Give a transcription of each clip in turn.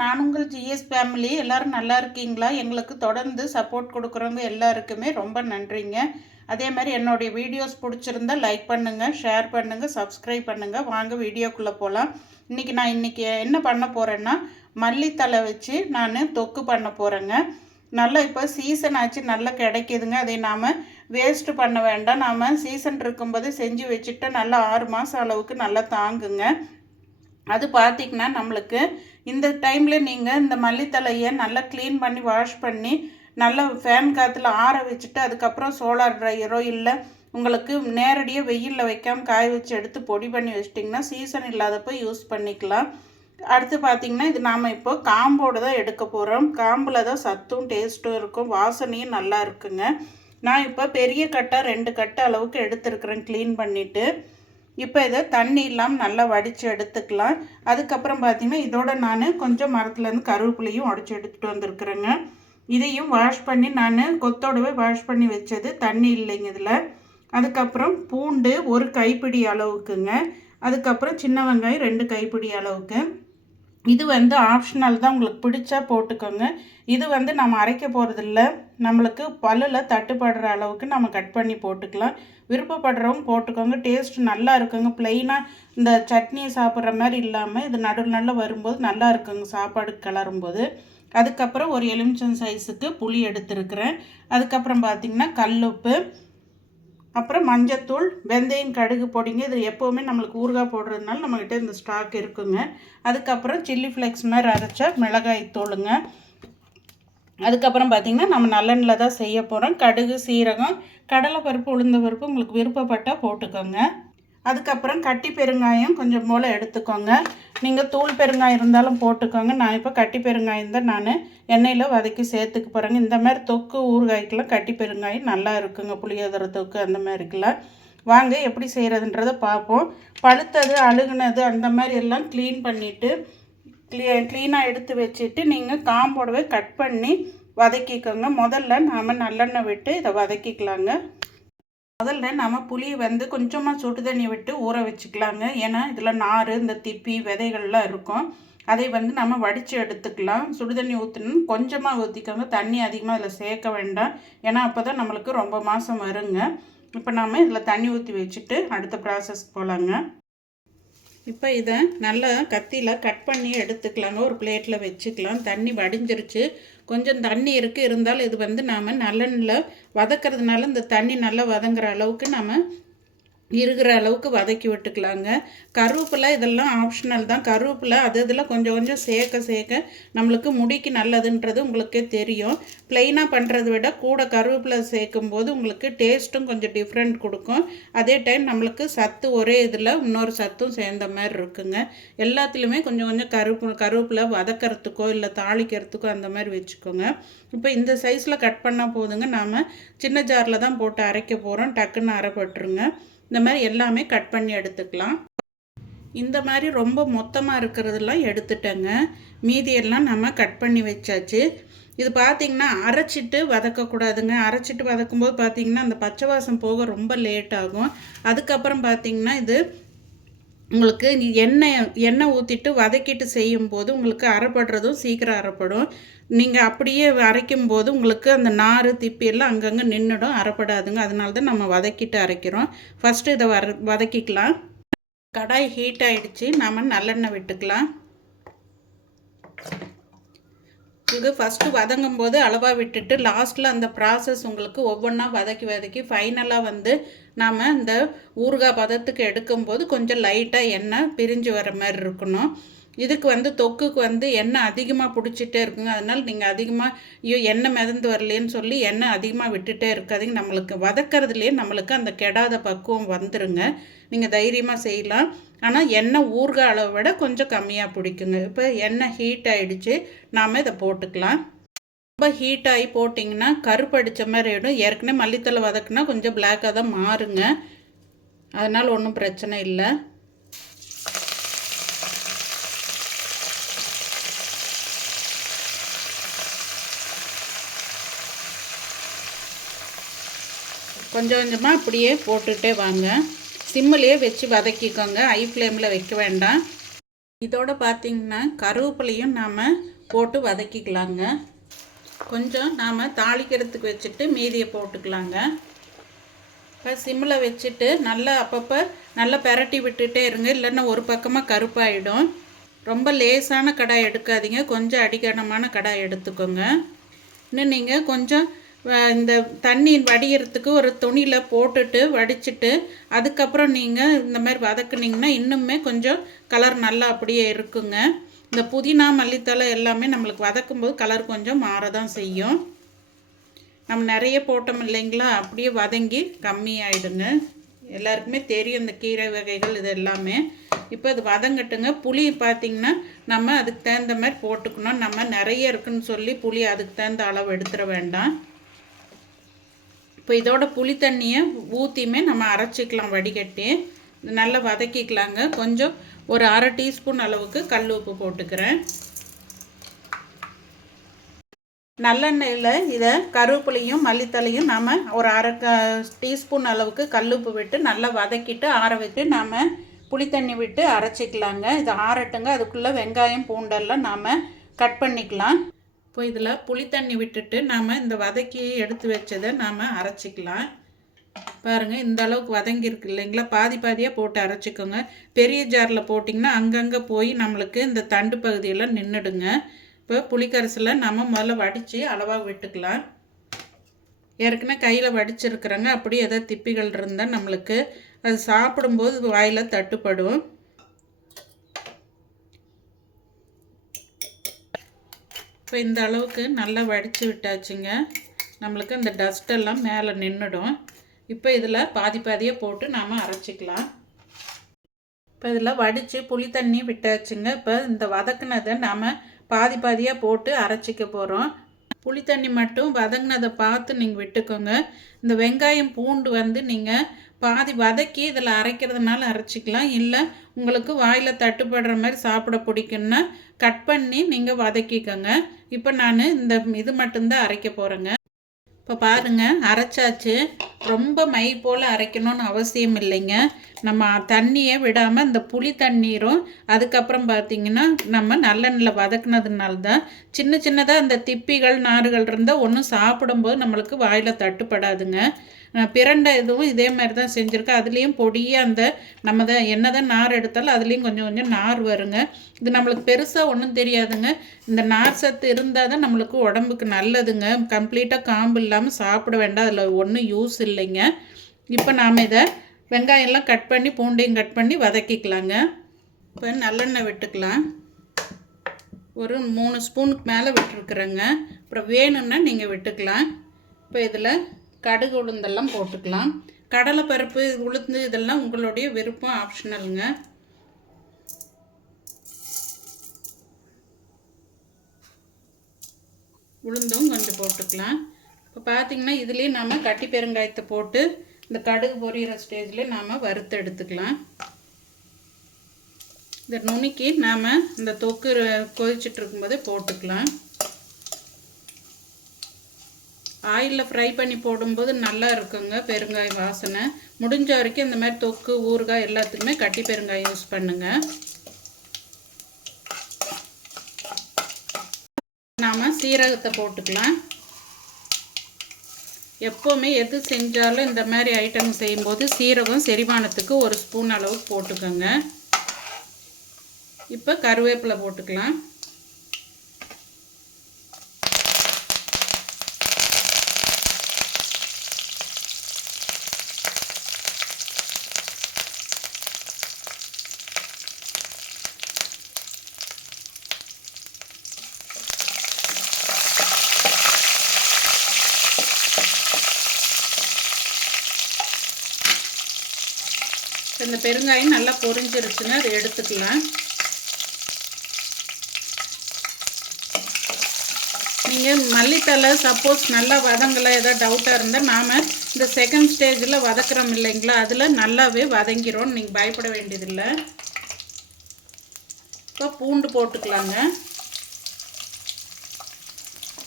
நான் உங்கள் GS family. எல்லோரும் நல்லா இருக்கீங்களா? எங்களுக்கு தொடர்ந்து சப்போர்ட் கொடுக்குறவங்க எல்லாருக்குமே ரொம்ப நன்றிங்க. அதே மாதிரி என்னுடைய வீடியோஸ் பிடிச்சிருந்தா லைக் பண்ணுங்கள், ஷேர் பண்ணுங்கள், சப்ஸ்கிரைப் பண்ணுங்கள். வாங்க வீடியோக்குள்ளே போகலாம். நான் இன்றைக்கி என்ன பண்ண போகிறேன்னா, மல்லித்தலை வச்சு நான் தொக்கு பண்ண போகிறேங்க. நல்லா இப்போ சீசன் ஆச்சு, நல்லா கிடைக்கிதுங்க. அதை நாம் வேஸ்ட்டு பண்ண வேண்டாம். நாம் சீசன் இருக்கும்போது செஞ்சு வச்சுட்டு நல்லா 6 மாதம் அளவுக்கு நல்லா தாங்குங்க. அது பார்த்திங்கன்னா நம்மளுக்கு இந்த டைமில் நீங்கள் இந்த மல்லித்தலையை நல்லா க்ளீன் பண்ணி வாஷ் பண்ணி நல்லா ஃபேன் காற்றுல ஆற வச்சுட்டு அதுக்கப்புறம் சோலார் ட்ரையரோ இல்லை உங்களுக்கு நேரடியாக வெயிலில் வைக்காமல் காய வச்சு எடுத்து பொடி பண்ணி வச்சிட்டிங்கன்னா சீசன் இல்லாதப்போ யூஸ் பண்ணிக்கலாம். அடுத்து பார்த்திங்கன்னா இது நாம் இப்போ காம்போடு தான் எடுக்க போகிறோம். காம்பில் தான் சத்தும் டேஸ்ட்டும் இருக்கும், வாசனையும் நல்லா இருக்குங்க. நான் இப்போ பெரிய கட்டை 2 கட்டை அளவுக்கு எடுத்துருக்குறேன் க்ளீன் பண்ணிவிட்டு. இப்போ இதை தண்ணி இல்லாமல் நல்லா வடித்து எடுத்துக்கலாம். அதுக்கப்புறம் பார்த்திங்கன்னா இதோட நான் கொஞ்சம் மரத்துலேருந்து கருவேப்பிலையும் உடச்சி எடுத்துகிட்டு வந்திருக்குறேங்க. இதையும் வாஷ் பண்ணி நான் கொத்தோடவே வாஷ் பண்ணி வச்சது, தண்ணி இல்லைங்க இதில். அதுக்கப்புறம் பூண்டு 1 கைப்பிடி அளவுக்குங்க. அதுக்கப்புறம் சின்ன வெங்காயம் 2 கைப்பிடி அளவுக்கு. இது ஆப்ஷனல் தான், உங்களுக்கு பிடிச்சா போட்டுக்கோங்க. இது நம்ம அரைக்க போகிறதில்ல, நம்மளுக்கு பல்லில் தட்டுப்படுற அளவுக்கு நம்ம கட் பண்ணி போட்டுக்கலாம். விருப்பப்படுறவங்க போட்டுக்கோங்க, டேஸ்ட் நல்லா இருக்குங்க. ப்ளெயினாக இந்த சட்னி சாப்பிட்ற மாதிரி இல்லாமல் இது நடுவில் வரும்போது நல்லா இருக்குங்க சாப்பாடு கிளறும்போது. அதுக்கப்புறம் ஒரு எலுமிச்சம் சைஸுக்கு புளி எடுத்துருக்குறேன். அதுக்கப்புறம் பார்த்திங்கன்னா கல்லுப்பு, அப்புறம் மஞ்சத்தூள், வெந்தயம், கடுகு பொடிங்க. இது எப்போவுமே நம்மளுக்கு ஊறுகாய் போடுறதுனால நம்மக்கிட்ட இந்த ஸ்டாக் இருக்குங்க. அதுக்கப்புறம் சில்லி ஃப்ளேக்ஸ் மாதிரி அரைச்ச மிளகாய் தூளுங்க. அதுக்கப்புறம் பார்த்திங்கன்னா நம்ம நல்லெண்ணில் தான் செய்ய போகிறோம். கடுகு, சீரகம், கடலைப்பருப்பு, உளுந்த பருப்பு உங்களுக்கு விருப்பப்பட்டால் போட்டுக்கோங்க. அதுக்கப்புறம் கட்டி பெருங்காயம் கொஞ்சம் போல் எடுத்துக்கோங்க. நீங்கள் தூள் பெருங்காயம் இருந்தாலும் போட்டுக்கோங்க. நான் இப்போ கட்டி பெருங்காயம் தான் நான் எண்ணெயில் வதக்கி சேர்த்துக்க போகிறேங்க. இந்த மாதிரி தொக்கு ஊறுகாய்க்கெல்லாம் கட்டி பெருங்காயம் நல்லா இருக்குங்க, புளியோதரை தொக்கு அந்த மாதிரிக்கெல்லாம். வாங்க எப்படி செய்கிறதுன்றதை பார்ப்போம். பழுத்தது, அழுகுனது அந்த மாதிரி எல்லாம் க்ளீன் பண்ணிவிட்டு க்ளீனாக எடுத்து வச்சுட்டு நீங்கள் காம்போடவே கட் பண்ணி வதக்கிக்கோங்க. முதல்ல நாம் நல்லெண்ணெய் விட்டு இதை வதக்கிக்கலாங்க. முதல்ல நம்ம புளியை கொஞ்சமாக சுடு தண்ணி விட்டு ஊற வச்சுக்கலாங்க. ஏன்னா இதில் நார், இந்த திப்பி, விதைகள்லாம் இருக்கும். அதை நம்ம வடித்து எடுத்துக்கலாம். சுடு தண்ணி ஊற்றணும், கொஞ்சமாக ஊற்றிக்கோங்க. தண்ணி அதிகமாக இதில் சேர்க்க வேண்டாம், ஏன்னா அப்போ தான் நம்மளுக்கு ரொம்ப மாதம் வருங்க. இப்போ நாம் இதில் தண்ணி ஊற்றி வச்சுட்டு அடுத்த ப்ராசஸ்க்கு போகலாங்க. இப்போ இதை நல்லா கத்தியில் கட் பண்ணி எடுத்துக்கலாங்க. ஒரு பிளேட்டில் வச்சுக்கலாம். தண்ணி வடிஞ்சிருச்சு, கொஞ்சம் தண்ணி இருக்குது, இருந்தாலும் இது நாம் நல்லெண்ணில் வதக்கிறதுனால இந்த தண்ணி நல்லா வதங்குற அளவுக்கு நம்ம இருக்கிற அளவுக்கு வதக்கி விட்டுக்கலாங்க. கருவேப்பிலை இதெல்லாம் ஆப்ஷனல் தான். கருவேப்பிலை இதில் கொஞ்சம் கொஞ்சம் சேர்க்க நம்மளுக்கு முடிக்கு நல்லதுன்றது உங்களுக்கே தெரியும். ப்ளெயினாக பண்ணுறதை விட கூட கருவேப்பிலை சேர்க்கும்போது உங்களுக்கு டேஸ்ட்டும் கொஞ்சம் டிஃப்ரெண்ட் கொடுக்கும். அதே டைம் நம்மளுக்கு சத்து ஒரே இதில் இன்னொரு சத்தும் சேர்ந்த மாதிரி இருக்குங்க. எல்லாத்துலேயுமே கொஞ்சம் கொஞ்சம் கருவேப்பிலை வதக்கிறதுக்கோ இல்லை தாளிக்கிறதுக்கோ அந்த மாதிரி வச்சுக்கோங்க. இப்போ இந்த சைஸில் கட் பண்ணால் போதுங்க. நாம் சின்ன ஜாரில் தான் போட்டு அரைக்க போகிறோம், டக்குன்னு அரைப்பட்டுருங்க. இந்த மாதிரி எல்லாமே கட் பண்ணி எடுத்துக்கலாம். இந்த மாதிரி ரொம்ப மொத்தமாக இருக்கிறதெல்லாம் எடுத்துட்டேங்க. மீதியெல்லாம் நம்ம கட் பண்ணி வச்சாச்சு. இது பார்த்திங்கன்னா அரைச்சிட்டு வதக்கக்கூடாதுங்க. அரைச்சிட்டு வதக்கும்போது பார்த்திங்கன்னா அந்த பச்சை வாசம் போக ரொம்ப லேட் ஆகும். அதுக்கப்புறம் பார்த்திங்கன்னா இது உங்களுக்கு எண்ணெய் ஊற்றிட்டு வதக்கிட்டு செய்யும்போது உங்களுக்கு அரைப்படுறதும் சீக்கிரம் அரைப்படும். நீங்கள் அப்படியே அரைக்கும்போது உங்களுக்கு அந்த நார், திப்பியெல்லாம் அங்கங்கே நின்றுடும், அரைப்படாதுங்க. அதனால தான் நம்ம வதக்கிட்டு அரைக்கிறோம். ஃபஸ்ட்டு இதை வதக்கிக்கலாம். கடாய் ஹீட் ஆகிடுச்சு, நம்ம நல்லெண்ணெய் விட்டுக்கலாம். இது ஃபஸ்ட்டு வதங்கும் போது அளவாக விட்டுட்டு லாஸ்ட்டில் அந்த ப்ராசஸ் உங்களுக்கு ஒவ்வொன்றா வதக்கி ஃபைனலாக நாம் இந்த ஊறுகாய் பதத்துக்கு எடுக்கும்போது கொஞ்சம் லைட்டாக எண்ணெய் பிரிஞ்சு வர மாதிரி இருக்கணும். இதுக்கு தொக்குக்கு எண்ணெய் அதிகமாக பிடிச்சிட்டே இருக்குங்க. அதனால் நீங்கள் அதிகமாக எண்ணெய் மிதந்து வரலேன்னு சொல்லி எண்ணெய் அதிகமாக விட்டுட்டே இருக்காதீங்க. நம்மளுக்கு வதக்கிறதுலேயே நம்மளுக்கு அந்த கெடாத பக்குவம் வந்துருங்க. நீங்கள் தைரியமாக செய்யலாம். ஆனால் எண்ணெய் ஊறுகாய் அளவை விட கொஞ்சம் கம்மியாக பிடிக்குங்க. இப்போ எண்ணெய் ஹீட் ஆகிடுச்சு, நாம் இதை போட்டுக்கலாம். ரொம்ப ஹீட் ஆகி போட்டிங்கன்னா கருப்படித்த மாதிரி ஆகிடும். ஏற்கனவே மல்லித்தலை வதக்குனா கொஞ்சம் பிளாக்காக தான் மாறுங்க, அதனால் ஒன்றும் பிரச்சனை இல்லை. கொஞ்சம் கொஞ்சமாக அப்படியே போட்டுகிட்டே வாங்க. சிம்மிலேயே வச்சு வதக்கிக்கோங்க, ஹை ஃப்ளேமில் வைக்க வேண்டாம். இதோட பார்த்திங்கன்னா கருவேப்பிலையும் நாம் போட்டு வதக்கிக்கலாங்க. கொஞ்சம் நாம் தாளிக்கிறதுக்கு வச்சுட்டு மீதியை போட்டுக்கலாங்க. இப்போ சிம்மில் வச்சுட்டு நல்லா அப்பப்போ நல்லா பெரட்டி விட்டுட்டே இருங்க, இல்லைன்னா ஒரு பக்கமாக கருப்பாயிடும். ரொம்ப லேசான கடாய் எடுக்காதீங்க, கொஞ்சம் அடிக்கனமான கடாய் எடுத்துக்கோங்க. இன்னும் நீங்கள் கொஞ்சம் இந்த தண்ணி வடிகிறதுக்கு ஒரு துணியில் போட்டுட்டு வடிச்சிட்டு அதுக்கப்புறம் நீங்கள் இந்த மாதிரி வதக்குனிங்கன்னா இன்னுமே கொஞ்சம் கலர் நல்லா அப்படியே இருக்குங்க. இந்த புதினா மல்லித்தலை எல்லாமே நம்மளுக்கு வதக்கும்போது கலர் கொஞ்சம் மாறதான் செய்யும். நம்ம நிறைய போட்டோம் இல்லைங்களா, அப்படியே வதங்கி கம்மியாயிடுங்க. எல்லாருக்குமே தெரியும் இந்த கீரை வகைகள் இது எல்லாமே. இப்போ அது வதங்கட்டுங்க. புளி பார்த்திங்கன்னா நம்ம அதுக்கு தகுந்த மாதிரி போட்டுக்கணும். நம்ம நிறைய இருக்குன்னு சொல்லி புளி அதுக்கு தகுந்த அளவு எடுத்துட வேண்டாம். இப்போ இதோட புளி தண்ணியை ஊற்றியுமே நம்ம அரைச்சிக்கலாம் வடிகட்டி. நல்லா வதக்கிக்கலாங்க. கொஞ்சம் ஒரு அரை டீஸ்பூன் அளவுக்கு கல் உப்பு போட்டுக்கிறேன். நல்லெண்ணெயில் இதை கருவேப்பிலையும் மல்லித்தலையும் நாம் ஒரு அரை டீஸ்பூன் அளவுக்கு கல்லுப்பு விட்டு நல்லா வதக்கிட்டு ஆற வச்சு நாம் புளித்தண்ணி விட்டு அரைச்சிக்கலாங்க. இது ஆறட்டுங்க. அதுக்குள்ளே வெங்காயம் பூண்டெல்லாம் நாம் கட் பண்ணிக்கலாம். இப்போ இதில் புளித்தண்ணி விட்டுட்டு நாம் இந்த வதக்கி எடுத்து வச்சதை நாம் அரைச்சிக்கலாம். பாருங்கள், இந்த அளவுக்கு வதங்கியிருக்கு இல்லைங்களா, பாதி பாதியாக போட்டு அரைச்சிக்கோங்க. பெரிய ஜாரில் போட்டிங்கன்னா அங்கங்கே போய் நம்மளுக்கு இந்த தண்டு பகுதியெல்லாம் நின்றுடுங்க. இப்போ புளிக்கரைசலை நம்ம முதல்ல வடித்து அளவாக விட்டுக்கலாம். ஏற்கனவே கையில் வடிச்சிருக்கிறோங்க. அப்படியே எதாவது திப்பிகள் இருந்தால் நம்மளுக்கு அது சாப்பிடும்போது வாயில் தட்டுப்படும். இப்போ இந்த அளவுக்கு நல்லா வடித்து விட்டாச்சுங்க. நம்மளுக்கு இந்த டஸ்ட்டெல்லாம் மேலே நின்றுடும். இப்போ இதில் பாதி பாதியாக போட்டு நாம் அரைச்சிக்கலாம். இப்போ இதில் வடித்து புளி தண்ணி விட்டாச்சுங்க. இப்போ இந்த வதக்குனதை நாம் பாதி பாதியாக போட்டு அரைச்சிக்க போகிறோம். புளி தண்ணி மட்டும் வதங்கினதை பார்த்து நீங்கள் விட்டுக்கோங்க. இந்த வெங்காயம் பூண்டு நீங்கள் பாதி வதக்கி இதில் அரைக்கிறதுனால அரைச்சிக்கலாம். இல்லை உங்களுக்கு வாயில் தட்டுப்படுற மாதிரி சாப்பிட பிடிக்குன்னா கட் பண்ணி நீங்கள் வதக்கிக்கோங்க. இப்போ நான் இந்த இது மட்டும்தான் அரைக்க போகிறேங்க. இப்போ பாருங்கள், அரைச்சாச்சு. ரொம்ப மை போல் அரைக்கணும்னு அவசியம் இல்லைங்க. நம்ம தண்ணியை விடாமல் இந்த புளி தண்ணீரும் அதுக்கப்புறம் பார்த்திங்கன்னா நம்ம நல்லெண்ணெயில் வதக்குனதுனால தான் சின்ன சின்னதாக இந்த திப்பிகள் நார்கள் இருந்தால் ஒன்றும் சாப்பிடும்போது நம்மளுக்கு வாயில் தட்டுப்படாதுங்க. பிரண்டை இதுவும் இதே மாதிரி தான் செஞ்சுருக்கேன். அதுலேயும் பொடியாக அந்த நம்ம தான் என்ன தான் நார் எடுத்தாலும் அதுலேயும் கொஞ்சம் கொஞ்சம் நார் வருங்க. இது நம்மளுக்கு பெருசாக ஒன்றும் தெரியாதுங்க. இந்த நார் சத்து இருந்தால் தான் நம்மளுக்கு உடம்புக்கு நல்லதுங்க. கம்ப்ளீட்டாக காம்பு இல்லாமல் சாப்பிட வேண்டாம், அதில் ஒன்றும் யூஸ் இல்லைங்க. இப்போ நாம் இதை வெங்காயம்லாம் கட் பண்ணி பூண்டையும் கட் பண்ணி வதக்கிக்கலாங்க. இப்போ நல்லெண்ணெய் விட்டுக்கலாம். ஒரு 3 ஸ்பூனுக்கு மேலே விட்டுருக்குறேங்க. அப்புறம் வேணும்னா நீங்கள் விட்டுக்கலாம். இப்போ இதில் கடுகு உளுந்தெல்லாம் போட்டுக்கலாம். கடலைப்பருப்பு உளுந்து இதெல்லாம் உங்களுடைய விருப்பம், ஆப்ஷனலுங்க. உளுந்தும் கொஞ்சம் போட்டுக்கலாம். இப்போ பார்த்திங்கன்னா இதுலேயே நாம் கட்டி பெருங்காயத்தை போட்டு இந்த கடுகு பொரியிற ஸ்டேஜில் நாம் வறுத்து எடுத்துக்கலாம். இந்த நுணுக்கி நாம் இந்த தொக்கு கொதிச்சுட்டு இருக்கும்போதே போட்டுக்கலாம். ஆயிலில் ஃப்ரை பண்ணி போடும்போது நல்லா இருக்குங்க பெருங்காய வாசனை. முடிஞ்ச வரைக்கும் இந்த மாதிரி தொக்கு ஊறுகாய் எல்லாத்துக்குமே கட்டி பெருங்காயம் யூஸ் பண்ணுங்கள். நாம் சீரகத்தை போட்டுக்கலாம். எப்போவுமே எது செஞ்சாலும் இந்த மாதிரி ஐட்டம் செய்யும்போது சீரகம் செரிமானத்துக்கு 1 ஸ்பூன் அளவு போட்டுக்கோங்க. இப்போ கருவேப்பிலை போட்டுக்கலாம். இந்த பெருங்காயம் நல்லா பொரிஞ்சிருச்சுன்னா அதை எடுத்துக்கலாம். நீங்கள் மல்லித்தலை சப்போஸ் நல்லா வதங்கலை ஏதாவது டவுட்டாக இருந்தால் நாம் இந்த செகண்ட் ஸ்டேஜில் வதக்குறோம் இல்லைங்களா, அதில் நல்லாவே வதங்கிரும், நீங்கள் பயப்பட வேண்டியதில்லை. இப்போ பூண்டு போட்டுக்கலாங்க.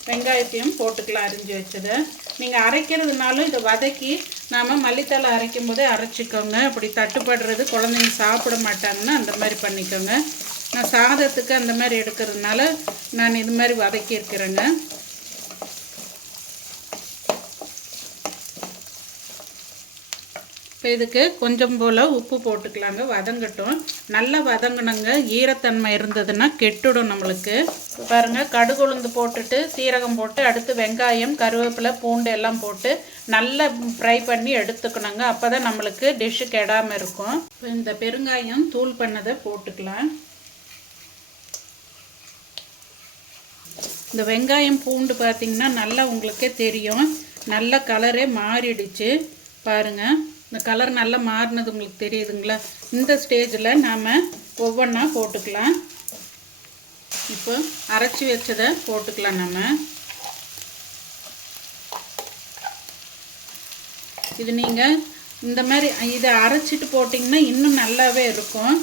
வெங்காயத்தையும் போட்டுக்கலாம் அரிஞ்சு வச்சதை. நீங்கள் அரைக்கிறதுனாலும் இதை வதக்கி நாம் மல்லித்தலை அரைக்கும் போதே அரைச்சிக்கோங்க. அப்படி தட்டுப்படுறது குழந்தைங்க சாப்பிட மாட்டாங்கன்னா அந்த மாதிரி பண்ணிக்கோங்க. நான் சாதத்துக்கு அந்த மாதிரி எடுக்கிறதுனால நான் இது மாதிரி வதக்கியிருக்கிறேங்க. இப்போ இதுக்கு கொஞ்சம் போல் உப்பு போட்டுக்கலாங்க, வதங்கட்டும். நல்லா வதங்கணுங்க, ஈரத்தன்மை இருந்ததுன்னா கெட்டுடும் நம்மளுக்கு. இப்போ பாருங்கள், கடுகு உளுந்து போட்டுட்டு சீரகம் போட்டு அடுத்து வெங்காயம் கருவேப்பிலை பூண்டு எல்லாம் போட்டு நல்லா ஃப்ரை பண்ணி எடுத்துக்கணுங்க. அப்போ தான் நம்மளுக்கு டிஷ்ஷு கெடாமல் இருக்கும். இப்போ இந்த பெருங்காயம் தூள் பண்ணதை போட்டுக்கலாம். இந்த வெங்காயம் பூண்டு பார்த்திங்கன்னா நல்லா உங்களுக்கே தெரியும், நல்ல கலரே மாறிடுச்சு பாருங்கள். இந்த கலர் நல்லா மாறினது உங்களுக்கு தெரியுதுங்களா? இந்த ஸ்டேஜில் நாம் ஒவ்வொன்றா போட்டுக்கலாம். இப்போ அரைச்சி வச்சதை போட்டுக்கலாம். நம்ம இது நீங்கள் இந்த மாதிரி இதை அரைச்சிட்டு போட்டிங்கன்னா இன்னும் நல்லாவே இருக்கும்.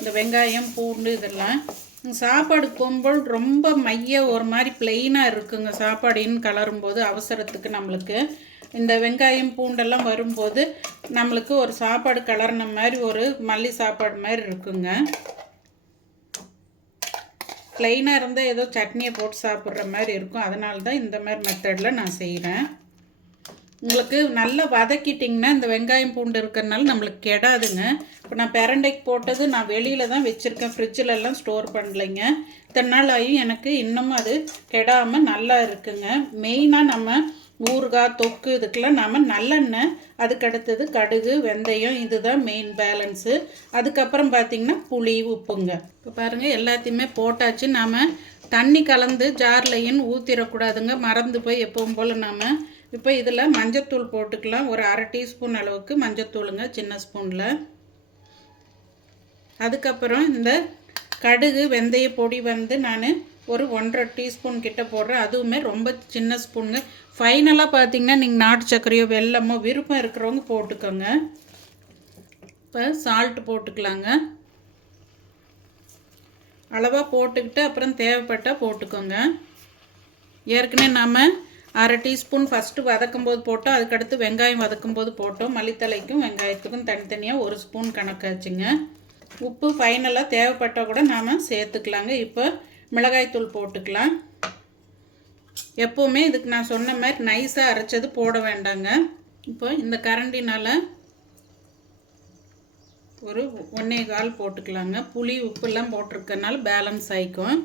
இந்த வெங்காயம் பூண்டு இதெல்லாம் சாப்பாடு போகும்போது ரொம்ப மைய ஒரு மாதிரி பிளெயினாக இருக்குங்க. சாப்பாடுன்னு கலரும்போது அவசரத்துக்கு நம்மளுக்கு இந்த வெங்காயம் பூண்டெல்லாம் வரும்போது நம்மளுக்கு ஒரு சாப்பாடு கலர்ன மாதிரி ஒரு மல்லி சாப்பாடு மாதிரி இருக்குங்க. பிளெயினாக இருந்தால் ஏதோ சட்னியை போட்டு சாப்பிட்ற மாதிரி இருக்கும். அதனால தான் இந்த மாதிரி மெத்தடில் நான் செய்கிறேன். உங்களுக்கு நல்லா வதக்கிட்டிங்கன்னா இந்த வெங்காயம் பூண்டு இருக்கிறதுனால நம்மளுக்கு கெடாதுங்க. இப்போ நான் பிரண்டைக்கு போட்டது நான் வெளியில் தான் வச்சுருக்கேன், ஃப்ரிட்ஜிலெல்லாம் ஸ்டோர் பண்ணலைங்க. இத்தனை நாள் ஆகியும் எனக்கு இன்னமும் அது கெடாமல் நல்லா இருக்குங்க. மெயினாக நம்ம ஊறுகாய் தொக்கு இதுக்கெல்லாம் நாம் நல்லெண்ணெய், அதுக்கடுத்தது கடுகு வெந்தயம், இதுதான் மெயின் பேலன்ஸு. அதுக்கப்புறம் பார்த்திங்கன்னா புளி உப்புங்க. இப்போ பாருங்கள் எல்லாத்தையுமே போட்டாச்சு. நாம் தண்ணி கலந்து ஜார்லையும் ஊற்றிடக்கூடாதுங்க, மறந்து போய் எப்பவும் போல் நாம். இப்போ இதில் மஞ்சத்தூள் போட்டுக்கலாம், ஒரு 1/2 டீஸ்பூன் அளவுக்கு மஞ்சத்தூளுங்க, சின்ன ஸ்பூனில். அதுக்கப்புறம் இந்த கடுகு வெந்தய பொடி நான் ஒரு 1/2 டீஸ்பூன் கிட்ட போடுறேன், அதுவுமே ரொம்ப சின்ன ஸ்பூனுங்க. ஃபைனலாக பார்த்திங்கன்னா நீங்கள் நாட்டு சர்க்கரையோ வெல்லமோ விருப்பம் இருக்கிறவங்க போட்டுக்கோங்க. இப்போ சால்ட்டு போட்டுக்கலாங்க, அளவாக போட்டுக்கிட்டு அப்புறம் தேவைப்பட்டால் போட்டுக்கோங்க. ஏற்கனவே நாம் 1/2 டீஸ்பூன் ஃபஸ்ட்டு வதக்கும் போது போட்டோம், அதுக்கடுத்து வெங்காயம் வதக்கும் போது போட்டோம். மல்லித்தலைக்கும் வெங்காயத்துக்கும் தனித்தனியாக 1 ஸ்பூன் கணக்காச்சுங்க. உப்பு ஃபைனலாக தேவைப்பட்டால் கூட நாம் சேர்த்துக்கலாங்க. இப்போ மிளகாய்த்தூள் போட்டுக்கலாம். எப்போவுமே இதுக்கு நான் சொன்ன மாதிரி நைஸாக அரைச்சது போட வேண்டாங்க. இப்போ இந்த கரண்டினால் ஒரு 1.25 போட்டுக்கலாங்க. புளி உப்புலாம் போட்டிருக்கனால பேலன்ஸ் ஆகிக்கும்.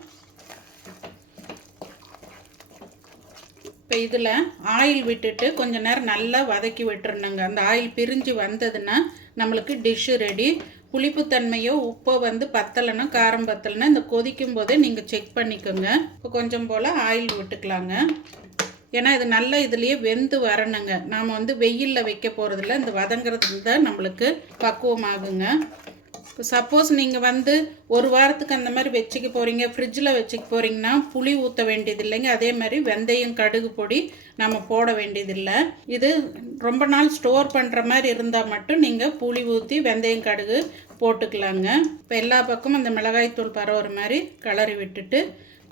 இப்போ இதில் ஆயில் விட்டுட்டு கொஞ்சம் நேரம் நல்லா வதக்கி விட்டுருணுங்க. அந்த ஆயில் பிரிஞ்சு வந்ததுன்னா நம்மளுக்கு டிஷ்ஷு ரெடி. புளிப்புத்தன்மையோ உப்போ பத்தலைன்னா காரம் பத்தலைன்னா இந்த கொதிக்கும் போதே நீங்கள் செக் பண்ணிக்கோங்க. இப்போ கொஞ்சம் போல் ஆயில் விட்டுக்கலாங்க. ஏன்னா இது நல்லா இதுலேயே வெந்து வரணுங்க. நாம் வெயிலில் வைக்க போகிறதில்ல, இந்த வதங்கிறது தான் நம்மளுக்கு பக்குவமாகுங்க. இப்போ சப்போஸ் நீங்கள் ஒரு வாரத்துக்கு அந்த மாதிரி வச்சுக்க போகிறீங்க, ஃப்ரிட்ஜில் வச்சுக்க போகிறீங்கன்னா புளி ஊற்ற வேண்டியது இல்லைங்க. அதே மாதிரி வெந்தயம் கடுகு பொடி நம்ம போட வேண்டியதில்லை. இது ரொம்ப நாள் ஸ்டோர் பண்ணுற மாதிரி இருந்தால் மட்டும் நீங்கள் புளி ஊற்றி வெந்தயம் கடுகு போட்டுக்கலாங்க. இப்போ எல்லா பக்கமும் அந்த மிளகாய்த்தூள் பரவுற மாதிரி கிளறி விட்டுட்டு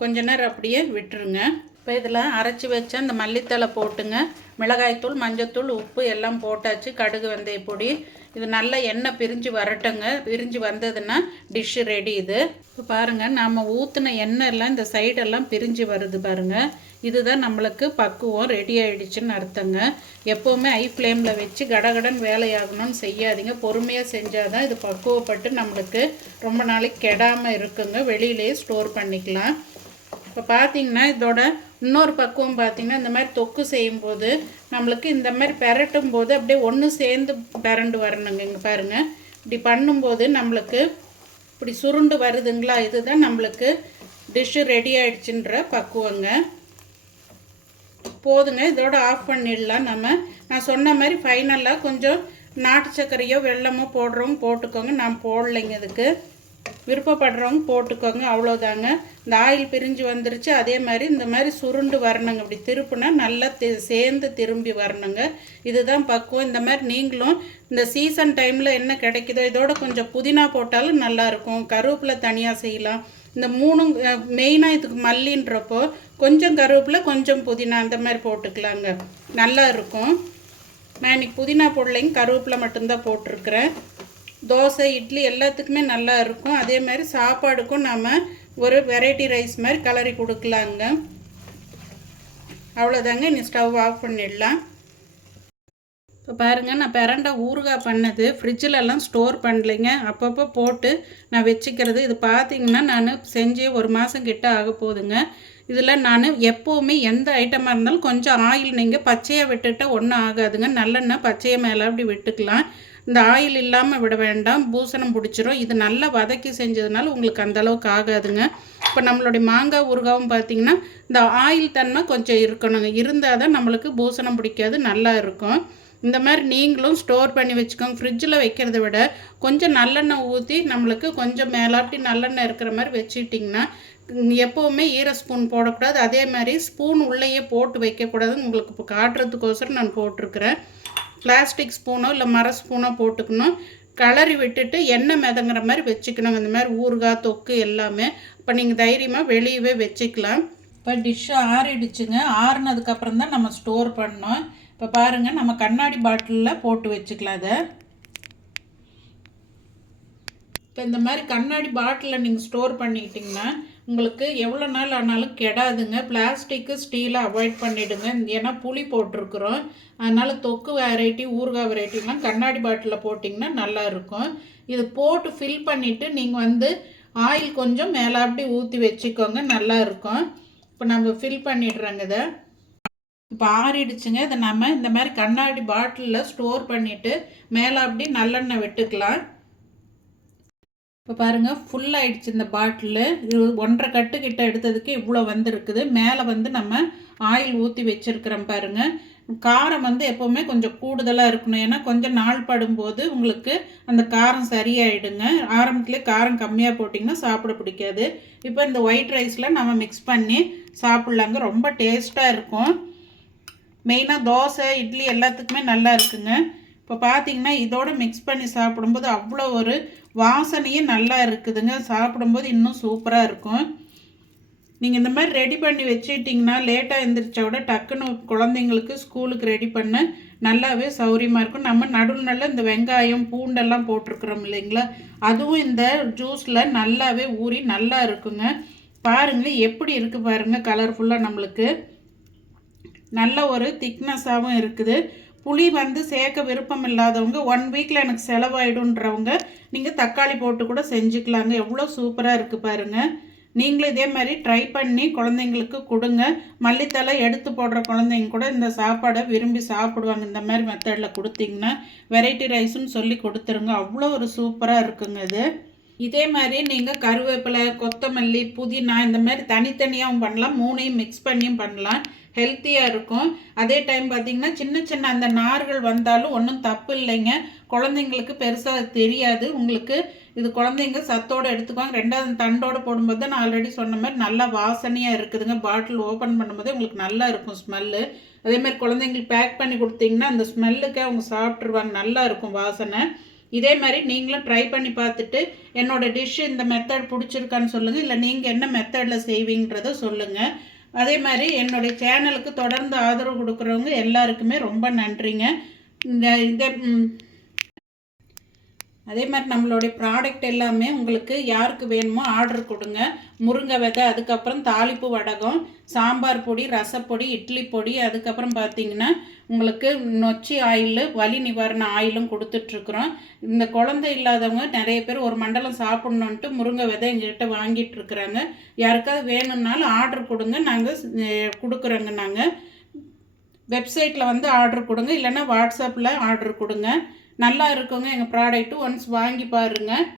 கொஞ்ச நேரம் அப்படியே விட்டுருங்க. இப்போ இதில் அரைச்சி வச்ச அந்த மல்லித்தலை போட்டுங்க, மிளகாய்த்தூள் மஞ்சத்தூள் உப்பு எல்லாம் போட்டாச்சு, கடுகு வெந்தய பொடி. இது நல்லா எண்ணெய் பிரிஞ்சு வரட்டுங்க. பிரிஞ்சு வந்ததுன்னா டிஷ்ஷு ரெடி. இது இப்போ பாருங்கள், நாம் ஊற்றின எண்ணெய் எல்லாம் இந்த சைடெல்லாம் பிரிஞ்சு வருது பாருங்கள். இதுதான் நம்மளுக்கு பக்குவம் ரெடி ஆகிடுச்சின்னு அர்த்தங்க. எப்போவுமே ஹை ஃப்ளேமில் வச்சு கடகடன் வேலையாகணும்னு செய்யாதீங்க, பொறுமையாக செஞ்சால் தான் இது பக்குவப்பட்டு நம்மளுக்கு ரொம்ப நாளைக்கு கெடாமல் இருக்குங்க. வெளியிலேயே ஸ்டோர் பண்ணிக்கலாம். இப்போ பார்த்திங்கன்னா இதோட இன்னொரு பக்குவம் பார்த்திங்கன்னா இந்த மாதிரி தொக்கு செய்யும்போது நம்மளுக்கு இந்த மாதிரி பெரட்டும் போது அப்படியே ஒன்று சேர்ந்து பெரண்டு வரணுங்க. இங்கே பாருங்கள், இப்படி பண்ணும்போது நம்மளுக்கு இப்படி சுருண்டு வருதுங்களா, இதுதான் நம்மளுக்கு டிஷ்ஷு ரெடி ஆகிடுச்சின்ற பக்குவங்க. போதுங்க, இதோட ஆஃப் பண்ணிடலாம். நான் சொன்ன மாதிரி ஃபைனலாக கொஞ்சம் நாட்டு சர்க்கரையோ வெல்லமோ போடுறவங்க போட்டுக்கோங்க, நான் போடலைங்க. இதுக்கு விருப்பப்படுறவங்க போட்டுக்கோங்க, அவ்வளோதாங்க. இந்த ஆயில் பிரிஞ்சு வந்துருச்சு. அதே மாதிரி இந்த மாதிரி சுருண்டு வரணுங்க. இப்படி திருப்புனா நல்லா சேர்ந்து திரும்பி வரணுங்க. இதுதான் பக்குவம். இந்த மாதிரி நீங்களும் இந்த சீசன் டைமில் என்ன கிடைக்குதோ இதோட கொஞ்சம் புதினா போட்டாலும் நல்லாயிருக்கும், கருவேப்பிலை தனியாக செய்யலாம். இந்த மூணும் மெயினாக இதுக்கு மல்லின்றப்போ கொஞ்சம் கருவேப்பிலை கொஞ்சம் புதினா அந்த மாதிரி போட்டுக்கலாங்க, நல்லா இருக்கும். நான் இன்றைக்கி புதினா போடலைங்க, கருவேப்பிலை மட்டும்தான் போட்டிருக்கிறேன். தோசை இட்லி எல்லாத்துக்குமே நல்லா இருக்கும். அதே மாதிரி சாப்பாடுக்கும் நம்ம ஒரு வெரைட்டி ரைஸ் மாதிரி கலரி கொடுக்கலாங்க. அவ்வளோதாங்க. இனி ஸ்டவ் ஆஃப் பண்ணிடலாம். இப்போ பாருங்கள், நான் பிரண்டை ஊறுகாய் பண்ணது ஃப்ரிட்ஜிலலாம் ஸ்டோர் பண்ணலைங்க. அப்பப்போ போட்டு நான் வச்சுக்கிறது. இது பார்த்திங்கன்னா நான் செஞ்சு 1 மாதம் கிட்ட ஆக போகுதுங்க. இதில் நான் எப்போவுமே எந்த ஐட்டமாக இருந்தாலும் கொஞ்சம் ஆயில் நீங்கள் பச்சையாக விட்டுட்டால் ஒன்றும் ஆகாதுங்க. நல்லெண்ணெய் பச்சையை மேலே அப்படி விட்டுக்கலாம். இந்த ஆயில் இல்லாமல் விட வேண்டாம், பூசணம் பிடிச்சிரும். இது நல்லா வதக்கி செஞ்சதுனால உங்களுக்கு அந்தளவுக்கு ஆகாதுங்க. இப்போ நம்மளுடைய மாங்காய் ஊறுகாவும் பார்த்திங்கன்னா இந்த ஆயில் தன்மை கொஞ்சம் இருக்கணுங்க. இருந்தால் தான் நம்மளுக்கு பூசணம் பிடிக்காது, நல்லா இருக்கும். இந்த மாதிரி நீங்களும் ஸ்டோர் பண்ணி வச்சுக்கோங்க. ஃப்ரிட்ஜில் வைக்கிறத விட கொஞ்சம் நல்லெண்ணெய் ஊற்றி நம்மளுக்கு கொஞ்சம் மேலாட்டி நல்லெண்ணெய் இருக்கிற மாதிரி வச்சுட்டிங்கன்னா எப்போவுமே ஈர ஸ்பூன் போடக்கூடாது. அதே மாதிரி ஸ்பூன் உள்ளேயே போட்டு வைக்கக்கூடாது. உங்களுக்கு இப்போ காட்டுறதுக்கோசரம் நான் போட்டிருக்கிறேன். பிளாஸ்டிக் ஸ்பூனோ இல்லை மர ஸ்பூனோ போட்டுக்கணும். கலரி விட்டுட்டு எண்ணெய் மிதங்குற மாதிரி வச்சுக்கணும். இந்த மாதிரி ஊறுகாய் தொக்கு எல்லாமே இப்போ நீங்கள் தைரியமாக வெளியவே வச்சுக்கலாம். இப்போ டிஷ்ஷு ஆறிடுச்சுங்க. ஆறுனதுக்கப்புறம் தான் நம்ம ஸ்டோர் பண்ணோம். இப்போ பாருங்கள், நம்ம கண்ணாடி பாட்டிலில் போட்டு வச்சுக்கலாம். அதை இப்போ இந்த மாதிரி கண்ணாடி பாட்டிலில் நீங்கள் ஸ்டோர் பண்ணிக்கிட்டிங்கன்னா உங்களுக்கு எவ்வளோ நாள் ஆனாலும் கெடாதுங்க. பிளாஸ்டிக்கு ஸ்டீலை அவாய்ட் பண்ணிவிடுங்க. ஏன்னா புளி போட்டிருக்குறோம். அதனால் தொக்கு வெரைட்டி ஊறுகாய் வெரைட்டிலாம் கண்ணாடி பாட்டிலில் போட்டிங்கன்னா நல்லாயிருக்கும். இது போட்டு ஃபில் பண்ணிவிட்டு நீங்கள் ஆயில் கொஞ்சம் மேலே அப்படி ஊற்றி வச்சுக்கோங்க, நல்லாயிருக்கும். இப்போ நம்ம ஃபில் பண்ணிடுறோங்க. இதை இப்போ ஆறிடுச்சுங்க. இதை நம்ம இந்த மாதிரி கண்ணாடி பாட்டிலில் ஸ்டோர் பண்ணிவிட்டு மேலே அப்படி நல்லெண்ணெய் விட்டுக்கலாம். இப்போ பாருங்கள், ஃபுல் ஆகிடுச்சு இந்த பாட்டிலு. இது 1.5 கட்டுக்கிட்ட எடுத்ததுக்கு இவ்வளோ வந்துருக்குது. மேலே நம்ம ஆயில் ஊற்றி வச்சுருக்கிறோம் பாருங்கள். காரம் எப்போவுமே கொஞ்சம் கூடுதலாக இருக்கணும். ஏன்னா கொஞ்சம் நாள் படும்போது உங்களுக்கு அந்த காரம் சரியாயிடுங்க. ஆரம்பத்துலேயே காரம் கம்மியாக போட்டிங்கன்னா சாப்பிட பிடிக்காது. இப்போ இந்த ஒயிட் ரைஸில் நம்ம மிக்ஸ் பண்ணி சாப்பிட்லாங்க. ரொம்ப டேஸ்ட்டாக இருக்கும். மெயினாக தோசை இட்லி எல்லாத்துக்குமே நல்லா இருக்குங்க. இப்போ பார்த்திங்கன்னா இதோடு மிக்ஸ் பண்ணி சாப்பிடும்போது அவ்வளோ ஒரு வாசனையும் நல்லா இருக்குதுங்க. சாப்பிடும்போது இன்னும் சூப்பராக இருக்கும். நீங்கள் இந்த மாதிரி ரெடி பண்ணி வச்சுட்டிங்கன்னா லேட்டாக எழுந்திரிச்சா விட டக்குன்னு குழந்தைங்களுக்கு ஸ்கூலுக்கு ரெடி பண்ண நல்லாவே சௌரியமாக இருக்கும். நம்ம நடுவில் இந்த வெங்காயம் பூண்டெல்லாம் போட்டிருக்கிறோம் இல்லைங்களா, அதுவும் இந்த ஜூஸில் நல்லாவே ஊறி நல்லா இருக்குங்க. பாருங்கள் எப்படி இருக்குது பாருங்கள், கலர்ஃபுல்லாக நம்மளுக்கு நல்ல ஒரு திக்னஸாகவும் இருக்குது. புளி சேர்க்க விருப்பம் இல்லாதவங்க 1 வீக்கில் எனக்கு செலவாயிடுன்றவங்க நீங்கள் தக்காளி போட்டு கூட செஞ்சுக்கலாங்க. எவ்வளோ சூப்பராக இருக்குது பாருங்கள். நீங்களும் இதே மாதிரி ட்ரை பண்ணி குழந்தைங்களுக்கு கொடுங்க. மல்லித்தலை எடுத்து போடுற குழந்தைங்க கூட இந்த சாப்பாடை விரும்பி சாப்பிடுவாங்க. இந்த மாதிரி மெத்தடில் கொடுத்தீங்கன்னா வெரைட்டி ரைஸுன்னு சொல்லி கொடுத்துருங்க. அவ்வளோ ஒரு சூப்பராக இருக்குங்க இது. இதே மாதிரி நீங்கள் கருவேப்பிலை, கொத்தமல்லி, புதினா இந்த மாதிரி தனித்தனியாகவும் பண்ணலாம், 3ஐயும் மிக்ஸ் பண்ணியும் பண்ணலாம். ஹெல்த்தியாக இருக்கும். அதே டைம் பார்த்திங்கன்னா சின்ன சின்ன அந்த நார்கள் வந்தாலும் ஒன்றும் தப்பு இல்லைங்க. குழந்தைங்களுக்கு பெருசாக தெரியாது. உங்களுக்கு இது குழந்தைங்க சத்தோடு எடுத்துக்குவாங்க. 2வது தண்டோடு போடும்போது தான் நான் ஆல்ரெடி சொன்ன மாதிரி நல்லா வாசனையாக இருக்குதுங்க. பாட்டில் ஓப்பன் பண்ணும்போதே உங்களுக்கு நல்லா இருக்கும் ஸ்மெல்லு. அதேமாதிரி குழந்தைங்களுக்கு பேக் பண்ணி கொடுத்தீங்கன்னா அந்த ஸ்மெல்லுக்கே அவங்க சாப்பிட்ருவாங்க. நல்லா இருக்கும் வாசனை. இதே மாதிரி நீங்களும் ட்ரை பண்ணி பார்த்துட்டு என்னோடய டிஷ்ஷு இந்த மெத்தட் பிடிச்சிருக்கான்னு சொல்லுங்கள். இல்லை நீங்கள் என்ன மெத்தடில் செய்வீங்கன்றதை சொல்லுங்கள். அதே மாதிரி என்னுடைய சேனலுக்கு தொடர்ந்து ஆதரவு கொடுக்குறவங்க எல்லாருக்குமே ரொம்ப நன்றிங்க. அதே மாதிரி நம்மளுடைய ப்ராடக்ட் எல்லாமே உங்களுக்கு யாருக்கு வேணுமோ ஆர்டர் கொடுங்க. முருங்கை விதை, அதுக்கப்புறம் தாளிப்பு வடகம், சாம்பார் பொடி, ரசப்பொடி, இட்லி பொடி, அதுக்கப்புறம் பார்த்திங்கன்னா உங்களுக்கு நொச்சி ஆயில், வலி நிவாரண ஆயிலும் கொடுத்துட்ருக்குறோம். இந்த குழந்தை இல்லாதவங்க நிறைய பேர் ஒரு மண்டலம் சாப்பிட்ணுன்ட்டு முருங்கை விதை எங்கள்கிட்ட வாங்கிட்டுருக்குறாங்க. யாருக்காவது வேணும்னாலும் ஆர்டர் கொடுங்க, நாங்கள் கொடுக்குறோங்க. நாங்கள் வெப்சைட்டில் ஆர்டர் கொடுங்க, இல்லைன்னா வாட்ஸ்அப்பில் ஆர்டர் கொடுங்க. நல்லா இருக்குங்க எங்கள் ப்ராடக்ட்டு. ஒன்ஸ் வாங்கி பாருங்கள்.